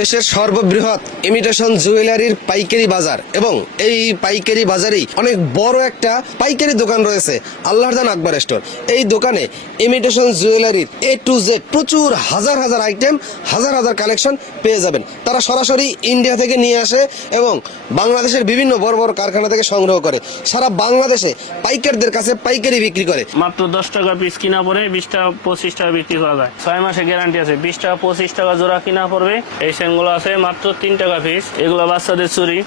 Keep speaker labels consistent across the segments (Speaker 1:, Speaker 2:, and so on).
Speaker 1: দেশের সর্ববৃহৎ ইমিটেশন জুয়েলারির পাইকারি বাজার এবং এই পাইকারি বাজারেই অনেক বড় একটা পাইকারি দোকান রয়েছে আল্লাহদান আকবর স্টোর এই দোকানে ইমিটেশন জুয়েলারির এ টু জেড প্রচুর হাজার হাজার আইটেম হাজার হাজার কালেকশন পেয়ে যাবেন। তারা সরাসরি ইন্ডিয়া থেকে নিয়ে আসে এবং বাংলাদেশের বিভিন্ন বড় বড় কারখানা থেকে সংগ্রহ করে। সারা বাংলাদেশে পাইকারদের কাছে পাইকারি বিক্রি করে।
Speaker 2: মাত্র দশ টাকা পিস কিনা পড়ে বিশ টাকা, পঁচিশ টাকা বিক্রি করা যায়। ছয় মাসে গ্যারান্টি আছে, বিশ টাকা, পঁচিশ টাকা জোড়া কিনা পড়বে, এই সেনগুলো আছে, মাত্র তিন টাকা পিস এগুলো বাচ্চাদের চুরি।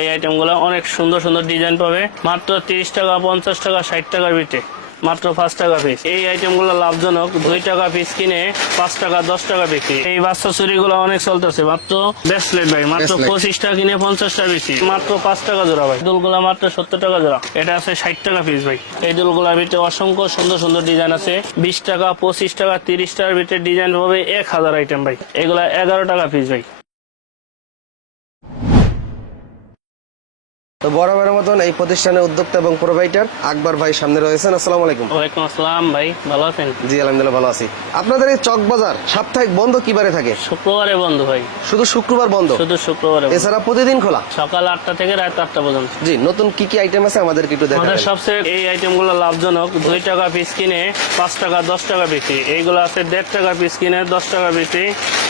Speaker 2: এই আইটেমগুলো অনেক সুন্দর সুন্দর ডিজাইন পাবে। মাত্র তিরিশ টাকা, পঞ্চাশ টাকা, ষাট টাকার বিটে মাত্র পাঁচ টাকা পিস এই আইটেম আইটেমগুলো লাভজনক। দুই টাকা পিস কিনে পাঁচ টাকা দশ টাকা বিক্রি। এই বাচ্চা চুরিগুলো অনেক চলতেছে। মাত্র ব্রেসলেট ভাই মাত্র
Speaker 1: Bracelet।
Speaker 2: পঁচিশ টাকা কিনে পঞ্চাশ টাকা বিক্রি। মাত্র পাঁচ টাকা জোড়া ভাই। দুলগুলা মাত্র সত্তর টাকা জোড়া। এটা আছে ষাট টাকা পিস ভাই। এই দুলগুলার ভিতরে অসংখ্য সুন্দর সুন্দর ডিজাইন আছে। বিশ টাকা পঁচিশ টাকা তিরিশ টাকার ভিতরে ডিজাইন হবে এক হাজার আইটেম ভাই। এগুলা এগারো টাকা পিস ভাই।
Speaker 1: তো বরাবরের মতন এই প্রতিষ্ঠানের উদ্যোক্তা এবং প্রোভাইডার আকবর ভাই সামনে রয়েছেন। আসসালামু আলাইকুম।
Speaker 2: ওয়ালাইকুম আসসালাম ভাই ভালো আছেন?
Speaker 1: জি আলহামদুলিল্লাহ ভালো আছি। আপনাদের এই চক বাজার সাপ্তাহিক বন্ধ কিবারে থাকে?
Speaker 2: শুক্রবারে বন্ধ ভাই।
Speaker 1: শুধু শুক্রবার বন্ধ?
Speaker 2: শুধু শুক্রবারে
Speaker 1: এছাড়া প্রতিদিন খোলা?
Speaker 2: সকাল আটটা থেকে রাত আটটা পর্যন্ত।
Speaker 1: জি নতুন কি কি আইটেম আছে আমাদেরকে একটু
Speaker 2: আমাদের
Speaker 1: দেখাবেন
Speaker 2: সবচেয়ে এই আইটেমগুলো লাভজনক দুই টাকা পিস কিনে পাঁচ টাকা দশ টাকা বিক্রি। এইগুলো আছে দেড় টাকা পিস কিনে দশ টাকা বিক্রি।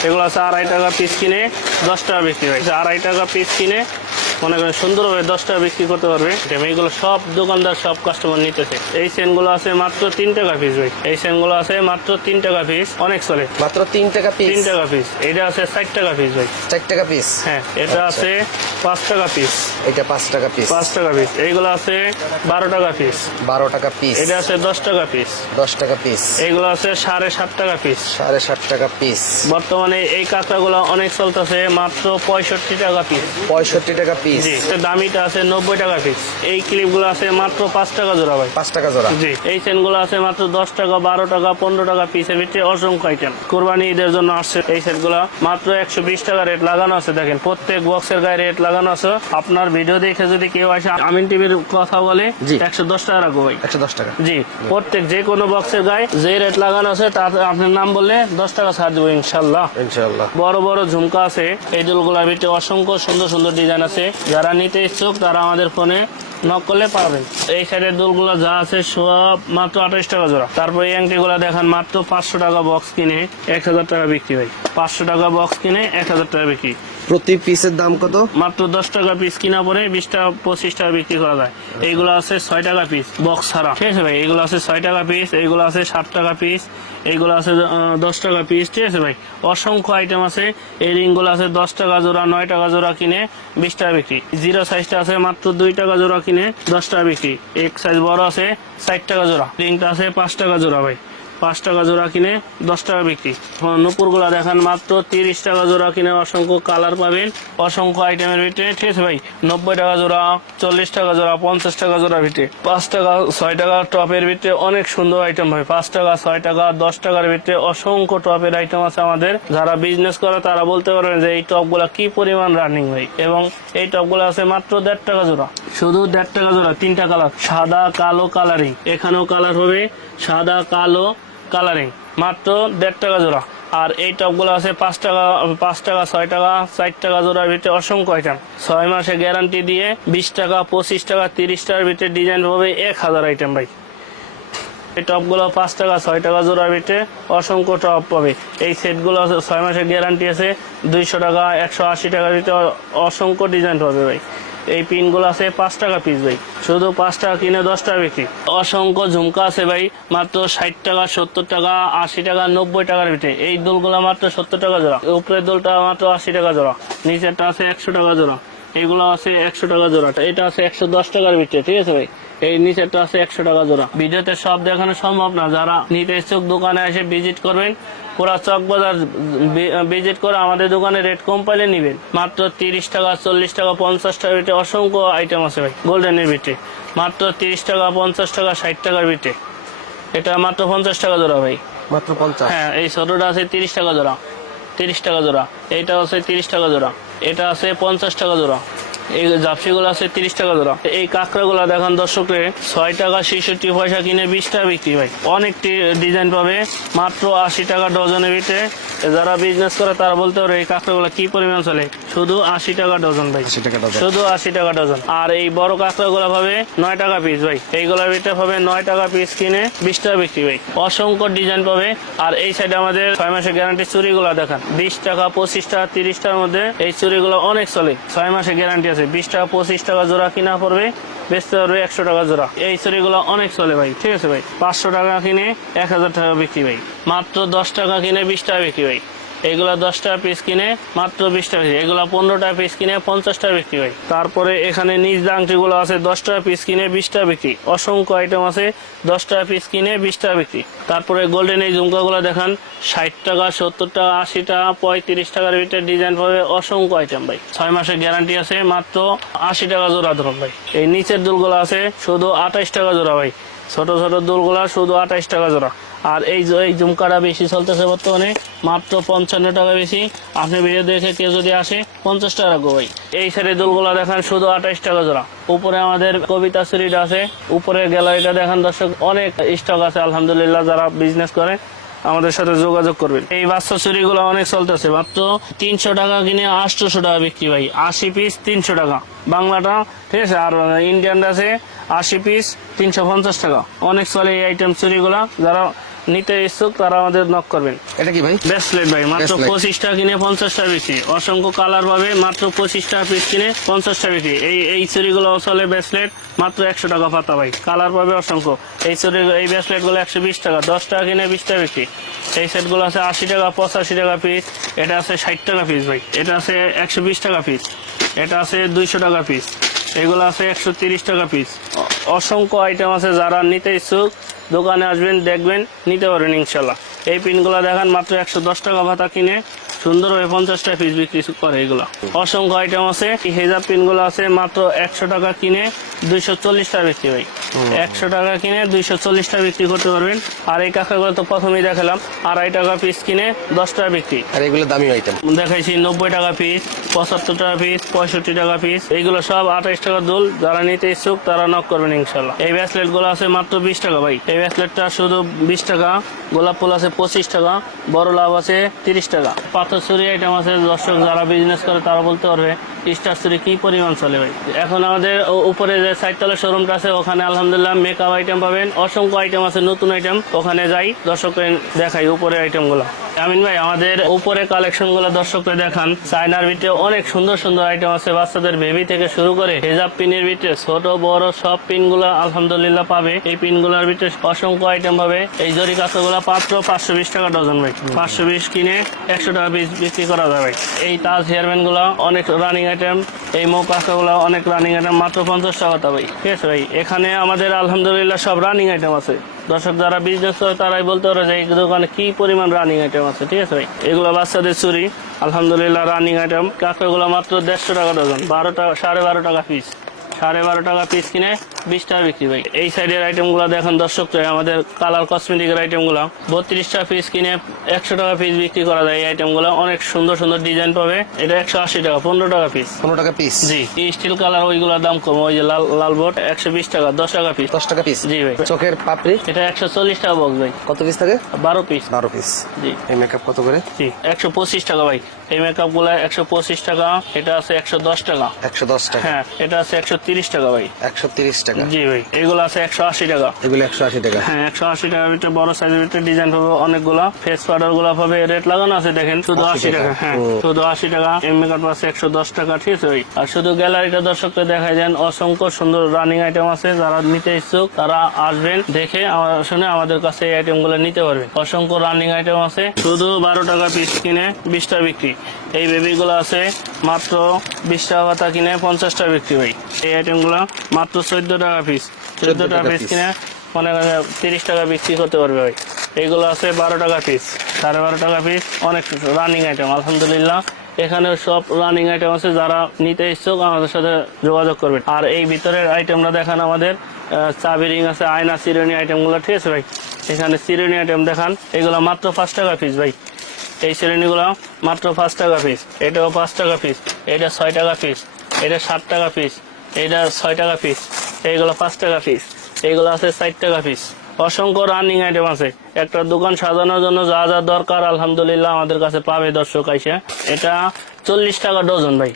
Speaker 2: এগুলো আছে আড়াই টাকা পিস কিনে দশ টাকা বিক্রি হয় আড়াই টাকা পিস কিনে মনে করেন সুন্দরভাবে দশ টাকা বিক্রি করতে পারবে এইগুলো সব দোকানদার সব কাস্টমার নিতেছে এই সেনগুলো আছে মাত্র তিন টাকা পিস ভাই এই সেনগুলো আছে মাত্র তিন টাকা পিস অনেক চলে
Speaker 1: মাত্র তিন টাকা পিস তিন
Speaker 2: টাকা পিস এটা আছে ষাট টাকা পিস ভাই
Speaker 1: চার টাকা পিস
Speaker 2: হ্যাঁ এটা আছে পাঁচ টাকা পিস
Speaker 1: এটা পাঁচ টাকা পিস
Speaker 2: পাঁচ টাকা পিস এইগুলো আছে বারো টাকা পিস
Speaker 1: বারো টাকা পিস
Speaker 2: এটা আছে দশ টাকা পিস
Speaker 1: দশ টাকা পিস
Speaker 2: এইগুলো আছে সাড়ে সাত টাকা পিস
Speaker 1: সাড়ে সাত টাকা পিস
Speaker 2: বর্তমানে এই কাঁকড়াগুলো অনেক চলতেছে মাত্র পঁয়ষট্টি টাকা পিস
Speaker 1: পঁয়ষট্টি টাকা পিস
Speaker 2: জি দামিটা আছে নব্বই টাকা পিস এই ক্লিপগুলো আছে মাত্র পাঁচ টাকা জোড়া ভাই।
Speaker 1: পাঁচ টাকা জোড়া।
Speaker 2: জি এই চেনগুলো আছে মাত্র দশ টাকা বারো টাকা পনেরো টাকা পিসের ভিতরে অসংখ্য আইটেম কোরবানি ঈদের জন্য আসছে এই সেটগুলো মাত্র একশো বিশ টাকা রেট লাগানো আছে দেখেন প্রত্যেক বক্সের গায়ে রেট লাগানো আছে। আপনার ভিডিও দেখে যদি কেউ আসে আমিন টিভির কথা বলে
Speaker 1: জি।
Speaker 2: একশো দশ টাকা রাখব ভাই।
Speaker 1: একশো দশ টাকা।
Speaker 2: জি প্রত্যেক যে কোনো বক্সের গায়ে যে রেট লাগানো আছে তার আপনার নাম বললে দশ টাকা ছাড় দেবো ইনশাল্লাহ
Speaker 1: ইনশাআল্লাহ।
Speaker 2: বড় বড় ঝুমকা আছে। এই দুলগুলোর ভিতরে অসংখ্য সুন্দর সুন্দর ডিজাইন আছে। যারা নিতে ইচ্ছুক তারা আমাদের ফোনে নক করলে পাবেন এই সাইডের দুলগুলো যা আছে সব মাত্র আঠাশ টাকা জোড়া। তারপর এই আংটিগুলো দেখান মাত্র পাঁচশো টাকা বক্স কিনে এক হাজার টাকা বিক্রি হয়। পাঁচশো টাকা বক্স কিনে এক হাজার টাকা বিক্রি।
Speaker 1: প্রতি পিসের দাম কত?
Speaker 2: মাত্র দশ টাকা পিস কিনা পরে বিশ টাকা পঁচিশ টাকা বিক্রি করা যায়। এইগুলো আছে ছয় টাকা পিস বক্স ছাড়া। ঠিক আছে ভাই? এইগুলো আছে ছয় টাকা পিস এইগুলো আছে সাত টাকা পিস এইগুলো আছে দশ টাকা পিস ঠিক আছে ভাই? অসংখ্য আইটেম আছে। এই রিংগুলো আছে দশ টাকা জোড়া নয় টাকা জোড়া কিনে বিশ টাকা বিক্রি। জিরো সাইজটা আছে মাত্র দুই টাকা জোড়া কিনে দশ টাকা বিক্রি। এক সাইজ বড় আছে, ষাট টাকা জোড়া। রিংটা আছে, পাঁচ টাকা জোড়া ভাই। পাঁচ টাকা জোড়া কিনে দশ টাকা বিক্রি। নুপুরগুলা দেখান মাত্র তিরিশ টাকা জোড়া কিনে অসংখ্য কালার পাবেন, অসংখ্য আইটেমের ভিতরে। ঠিক আছে ভাই, নব্বই টাকা জোড়া, চল্লিশ টাকা জোড়া, পঞ্চাশ টাকা জোড়া ভিতরে। পাঁচ টাকা, ছয় টাকা টপের ভিতরে অনেক সুন্দর আইটেম ভাই। পাঁচ টাকা, ছয় টাকা, দশ টাকার ভিতরে অসংখ্য টপের আইটেম আছে আমাদের। যারা বিজনেস করে, তারা বলতে পারবেন যে এই টপগুলা কি পরিমাণ রানিং ভাই। এবং এই টপগুলো আছে মাত্র দেড় টাকা জোড়া। শুধু দেড় টাকা জোড়া, তিনটা কালার সাদা, কালো কালারিং এখানেও কালার হবে, সাদা, কালো কালারিং মাত্র দেড় টাকা জোড়া। আর এই টপগুলো আছে পাঁচ টাকা পাঁচ টাকা, ছয় টাকা, চার টাকা জোড়ার ভিতরে অসংখ্য আইটেম ছয় মাসে গ্যারান্টি দিয়ে বিশ টাকা, পঁচিশ টাকা, তিরিশ টাকার ভিতরে ডিজাইন হবে এক হাজার আইটেম ভাই। এই টপগুলো পাঁচ টাকা, ছয় টাকা জোড়ার ভিতরে অসংখ্য টপ পাবে। এই সেটগুলো ছয় মাসের গ্যারান্টি আছে দুইশো টাকা, একশো আশি টাকার ভিতরে অসংখ্য ডিজাইন পাবে ভাই। এই পিনগুলো আছে পাঁচ টাকা পিস ভাই। শুধু পাঁচ টাকা কিনে দশ টাকা বিক্রি। অসংখ্য ঝুমকা আছে ভাই, মাত্র ষাট টাকা, সত্তর টাকা, আশি টাকা, নব্বই টাকার ভিতরে। এই দোলগুলো মাত্র সত্তর টাকা জোড়া। উপরের দোলটা মাত্র আশি টাকা জোড়া। নিচেরটা আছে একশো টাকা জোড়া। এগুলো আছে একশো টাকা জোড়াটা এটা আছে একশো দশ টাকার ভিতরে, ঠিক আছে ভাই? এই নিচেরটা আছে একশো টাকা জোড়া। ভিডিওতে সব দেখানো সম্ভব না। যারা নিতে ইচ্ছুক দোকানে এসে ভিজিট করবেন। পুরা চক বাজার ভিজিট করে আমাদের দোকানে রেট কম পাইলে নিবেন। মাত্র তিরিশ টাকা চল্লিশ টাকা পঞ্চাশ টাকার ভিতরে অসংখ্য আইটেম আছে ভাই গোল্ডেনের ভিতরে। মাত্র তিরিশ টাকা পঞ্চাশ টাকা ষাট টাকার ভিতরে। এটা মাত্র পঞ্চাশ টাকা জোড়া ভাই।
Speaker 1: মাত্র পঞ্চাশ?
Speaker 2: হ্যাঁ এই ছোটটা আছে তিরিশ টাকা জোড়া। তিরিশ টাকা জোড়া। এইটা আছে তিরিশ টাকা জোড়া। এটা আছে পঞ্চাশ টাকা জোড়া। এই জাপসিগুলো আছে তিরিশ টাকা জোড়া এই কাঁকড়াগুলো দেখান দর্শকরে ছয় টাকা ছেষট্টি পয়সা কিনে বিশ টাকা বিক্রি ভাই অনেকটি ডিজাইন পাবে মাত্র আশি টাকা ডজনের ভিতরে। যারা বিজনেস করে তারা বলতে পারে এই কাঁকড়াগুলো কি পরিমাণ চলে? শুধু আশি টাকা ডজন ভাই। শুধু আশি টাকা ডজন। আর এই বড় কাঁকড়া গুলা পাবে নয় টাকা পিস ভাই। এইগুলোর ভিতরে পাবে নয় টাকা পিস কিনে বিশ টাকা বিক্রি ভাই অসংখ্য ডিজাইন পাবে। আর এই সাইডে আমাদের ছয় মাসের গ্যারান্টি চুরিগুলো দেখান। বিশ টাকা পঁচিশ টাকা তিরিশ টাকার মধ্যে এই চুরিগুলো অনেক চলে। ছয় মাসের গ্যারান্টি আছে। বিশ টাকা, পঁচিশ টাকা জোড়া কিনা পড়বে, বেচতে পারবে একশো টাকা জোড়া। এই চুরিগুলো অনেক চলে ভাই, ঠিক আছে ভাই? পাঁচশো টাকা কিনে এক হাজার টাকা বিক্রি ভাই। মাত্র দশ টাকা কিনে বিশ টাকা বিক্রি ভাই। এগুলা দশ টাকা পিস কিনে মাত্র বিশ টাকা বিক্রি এগুলা পনেরো টাকা পিস কিনে পঞ্চাশ টাকা বিক্রি হয়। তারপরে এখানে নিজ আংটিগুলো আছে দশ টাকা পিস কিনে বিশ টাকা বিক্রি। অসংখ্য আইটেম আছে দশ টাকা পিস কিনে বিশ টাকা বিক্রি। তারপরে গোল্ডেন এই ঝুমকাগুলো দেখান, ষাট টাকা, সত্তর টাকা, আশি টাকা, পঁয়ত্রিশ টাকার ভিতরে ডিজাইন পাবে অসংখ্য আইটেম ভাই। ছয় মাসের গ্যারান্টি আছে মাত্র আশি টাকা জোড়া ধরুন ভাই। এই নিচের দুলগুলো আছে শুধু আঠাইশ টাকা জোড়া ভাই। ছোট ছোট দুলগুলা শুধু আঠাইশ টাকা জোড়া। আর এই এই ঝুমকাটা বেশি চলতেছে বর্তমানে, মাত্র পঞ্চান্ন টাকা বেশি। আপনি ভিডিও দেখে কেউ যদি আসে, পঞ্চাশ টাকা রাখব ভাই। এই সাইডে দুলগুলা দেখান, শুধু আঠাইশ টাকা জোড়া। উপরে আমাদের কবিতা সিঁড়িটা আছে উপরে গ্যালারিটা দেখান দর্শক, অনেক স্টক আছে, আলহামদুলিল্লাহ, যারা বিজনেস করে, আমাদের সাথে যোগাযোগ করবেন। এই বাচ্চা চুরিগুলো অনেক চলতেছে, মাত্র তিনশো টাকা কিনে আটশোশো টাকা বিক্রি ভাই, আশি পিস তিনশো টাকা। বাংলাটা, ঠিক আছে? আর ইন্ডিয়ানটা আছে, আশি পিস তিনশো পঞ্চাশ টাকা। অনেক চলে এই আইটেম চুরিগুলা যারা নিতে ইচ্ছুক তারা আমাদের নক করবেন।
Speaker 1: এটা কি ভাই?
Speaker 2: ব্রেসলেট ভাই মাত্র পঁচিশ টাকা কিনে পঞ্চাশ টাকা বিক্রি অসংখ্য কালার পাবে মাত্র পঁচিশ টাকা পিস কিনে পঞ্চাশ টাকা বিক্রি এই এই চুরিগুলো চলে ব্রেসলেট মাত্র একশো টাকা পাতা ভাই। কালার পাবে অসংখ্য। এই চুরি এই ব্রেসলেটগুলো একশো বিশ টাকা দশ টাকা কিনে বিশ। টাকা বিক্রি এই সেটগুলো আছে আশি টাকা পঁচাশি টাকা পিস এটা আছে ষাট টাকা পিস ভাই। এটা আছে একশো বিশ টাকা পিস এটা আছে দুইশো টাকা পিস এগুলো আছে একশো তিরিশ টাকা পিস অসংখ্য আইটেম আছে যারা নিতে ইচ্ছুক। দোকানে আসবেন, দেখবেন, নিতে পারবেন ইনশাল্লাহ। এই পিনগুলো দেখান মাত্র একশো দশ টাকা ভাতা কিনে সুন্দরভাবে পঞ্চাশ টাকা পিস বিক্রি করে এগুলো। অসংখ্য আইটেম আছে হেজাব পিনগুলো আছে মাত্র একশো টাকা কিনে দুইশো চল্লিশ টাকা বিক্রি ভাই। একশো টাকা কিনে দুইশো চল্লিশ টাকা বিক্রি করতে পারবেন। আর এই কাকাগুলো তো প্রথমেই দেখালাম আড়াই টাকা পিস কিনে দশ টাকা বিক্রি।
Speaker 1: আর এগুলো দামি আইটেম
Speaker 2: দেখাইছি নব্বই টাকা পিস পঁচাত্তর টাকা পিস পঁয়ষট্টি টাকা পিস এইগুলো সব আঠাইশ টাকা দুল। যারা নিতে ইচ্ছুক তারা নক করবেন ইনশাল্লাহ এই ব্যাসলেটগুলো আছে মাত্র বিশ টাকা ভাই। এই ব্যাসলেটটা শুধু বিশ টাকা গোলাপ ফুল আছে পঁচিশ টাকা বড় লাভ আছে তিরিশ টাকা। চুরি আইটেম আছে। দর্শক যারা বিজনেস করে, তারা বলতে পারবে স্টার চুরি কি পরিমাণ চলে ভাই? এখন আমাদের উপরে যে সাইডতলের শোরুমটা আছে, ওখানে আলহামদুলিল্লাহ মেকআপ আইটেম পাবেন। অসংখ্য আইটেম আছে, নতুন আইটেম ওখানে যাই, দর্শককে দেখাই উপরে আইটেমগুলো। আমিন ভাই, আমাদের উপরে কালেকশনগুলো দর্শকদের দেখান। চায়নার ভিতরে অনেক সুন্দর সুন্দর আইটেম আছে। বাচ্চাদের বেবি থেকে শুরু করে হেজাব পিনের ভিতরে ছোট, বড় সব পিনগুলো আলহামদুলিল্লাহ পাবে। এই পিনগুলোর ভিতরে অসংখ্য আইটেম পাবে। এই জরি কাঁচা গুলা মাত্র পাঁচশো বিশ টাকা ডজন ভাই। পাঁচশো বিশ কিনে একশো টাকা বিক্রি করা যাবে এই তাজ হেয়ারব্যান্ডগুলো অনেক রানিং আইটেম এই মৌ কাঁচাগুলো অনেক রানিং আইটেম মাত্র পঞ্চাশ টাকা তা ভাই। ঠিক আছে ভাই, এখানে আমাদের আলহামদুলিল্লাহ সব রানিং আইটেম আছে। দর্শক যারা বিজনেস করে, তারাই বলতে পারে যে এই দোকানে কি পরিমাণ রানিং আইটেম আছে, ঠিক আছে ভাই? এগুলো বাচ্চাদের চুরি, আলহামদুলিল্লাহ রানিং আইটেম কাঁকড়াগুলো মাত্র দেড়শো টাকা ডজন বারো টাকা সাড়ে বারো টাকা পিস সাড়ে বারো টাকা পিস কিনে বিশ টাকা বিক্রি ভাই। এই সাইডের আইটেমগুলো দেখেন দর্শক আমাদের কালার কসমেটিকের আইটেমগুলো বত্রিশ টাকা পিস কিনে একশো টাকা পিস বিক্রি করা যায় এই আইটেমগুলো অনেক সুন্দর সুন্দর ডিজাইন পাবে। এটা একশো আশি টাকা পনেরো টাকা পিস
Speaker 1: পনেরো টাকা পিস
Speaker 2: জি স্টিল কালার ওইগুলোর দাম কম। ওই যে লাল লাল বোর্ড একশো বিশ টাকা দশ টাকা পিস
Speaker 1: দশ টাকা পিস
Speaker 2: জি ভাই।
Speaker 1: চোখের পাপড়ি?
Speaker 2: এটা একশো চল্লিশ টাকা বক্স ভাই।
Speaker 1: কত পিস থাকে?
Speaker 2: বারো পিস
Speaker 1: বারো পিস
Speaker 2: জি।
Speaker 1: এই মেকআপ কত করে?
Speaker 2: জি একশো পঁচিশ টাকা ভাই। এই মেকআপগুলা একশো পঁচিশ টাকা এটা আছে একশো দশ টাকা।
Speaker 1: একশো দশ টাকা।
Speaker 2: হ্যাঁ এটা আছে একশো তিরিশ টাকা ভাই।
Speaker 1: একশো তিরিশ টাকা।
Speaker 2: জি ভাই এগুলো আছে একশো আশি টাকা।
Speaker 1: এগুলো একশো আশি টাকা।
Speaker 2: হ্যাঁ একশো আশি টাকার ভিতরে বড় সাইজের ভিতরে ডিজাইন পাবে অনেকগুলা। ফেস পাউডারগুলা পাবে রেট লাগানো আছে দেখেন শুধু আশি টাকা।
Speaker 1: টাকা।
Speaker 2: হ্যাঁ শুধু আশি টাকা। এম মেকআপ আছে একশো দশ টাকা ঠিক আছে ভাই। আর শুধু গ্যালারিটা দর্শককে দেখাই দেন অসংখ্য সুন্দর রানিং আইটেম আছে যারা নিতে ইচ্ছুক তারা আসবেন দেখে আমার শুনে আমাদের কাছে এই আইটেমগুলো নিতে পারবেন। অসংখ্য রানিং আইটেম আছে শুধু বারো টাকা পিস কিনে বিশ টাকা বিক্রি। এই বেবি গুলো আছে মাত্র বিশ টাকা পাতা কিনে পঞ্চাশ টাকা বিক্রি ভাই এই আইটেমগুলো মাত্র চোদ্দ টাকা পিস চোদ্দ টাকা পিস কিনে করেন তিরিশ টাকা বিক্রি করতে পারবে ভাই। এইগুলো আছে বারো টাকা পিস সাড়ে বারো টাকা পিস অনেক রানিং আইটেম আলহামদুলিল্লাহ। এখানে সব রানিং আইটেম আছে যারা নিতে ইচ্ছুক আমাদের সাথে যোগাযোগ করবেন। আর এই ভিতরের আইটেমটা দেখান আমাদের। চাবি রিং আছে আয়না সিরনি আইটেমগুলো ঠিক আছে ভাই? এখানে সিরনি আইটেম দেখান। এগুলো মাত্র পাঁচ টাকা পিস ভাই। এই শ্রেণীগুলো মাত্র পাঁচ টাকা পিস এটাও পাঁচ টাকা পিস এটা ছয় টাকা পিস এটা সাত টাকা পিস এটা ছয় টাকা পিস এইগুলো পাঁচ টাকা পিস এইগুলো আছে ষাট টাকা পিস অসংখ্য রানিং আইটেম আছে। একটা দোকান সাজানোর জন্য যা যা দরকার আলহামদুলিল্লাহ আমাদের কাছে পাবে দর্শক আইসা। এটা চল্লিশ টাকা ডজন ভাই।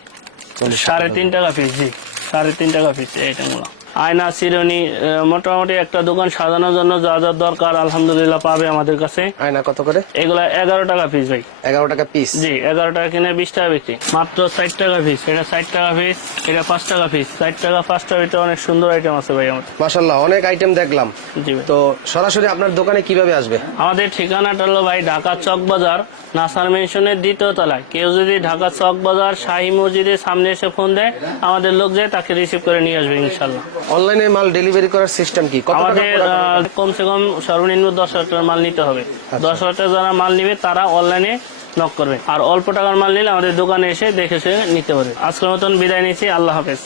Speaker 2: সাড়ে তিন টাকা পিস জি। সাড়ে তিন টাকা পিস এই আইটেমগুলো আয়না চিরুনি মোটামুটি একটা দোকান সাজানোর জন্য যা যা দরকার আলহামদুলিল্লাহ পাবে আমাদের কাছে।
Speaker 1: আয়না কত করে?
Speaker 2: এগুলা এগারো টাকা পিস ভাই।
Speaker 1: এগারো টাকা পিস
Speaker 2: জি এগারো টাকা কিনে বিশ টাকা বিক্রি। মাত্র ষাট টাকা পিস এটা ষাট টাকা পিস এটা পাঁচ টাকা পিস ষাট টাকা পাঁচ টাকা এটা অনেক সুন্দর আইটেম আছে ভাই আমাদের।
Speaker 1: মাশাল্লাহ অনেক আইটেম দেখলাম।
Speaker 2: জি
Speaker 1: তো সরাসরি আপনার দোকানে কীভাবে আসবে?
Speaker 2: আমাদের ঠিকানাটা হলো ভাই ঢাকা চক বাজার নাসার মেনশনের দ্বিতীয় তলায়। কেউ যদি ঢাকা চক বাজার শাহী মসজিদের সামনে এসে ফোন দেয় আমাদের লোক যায় তাকে রিসিভ করে নিয়ে আসবে ইনশাল্লাহ
Speaker 1: অনলাইনে মাল ডেলিভারি করার সিস্টেম কি? কত
Speaker 2: আমাদের কমসে কম সর্বনিম্ন দশ হাজার টাকার মাল নিতে হবে। দশ হাজার টাকা যারা মাল নিবে তারা অনলাইনে নক করবে। আর অল্প টাকার মাল নিলে আমাদের দোকানে এসে দেখে সে নিতে পারবে। আজকের মতন বিদায় নিচ্ছি। আল্লাহ হাফেজ।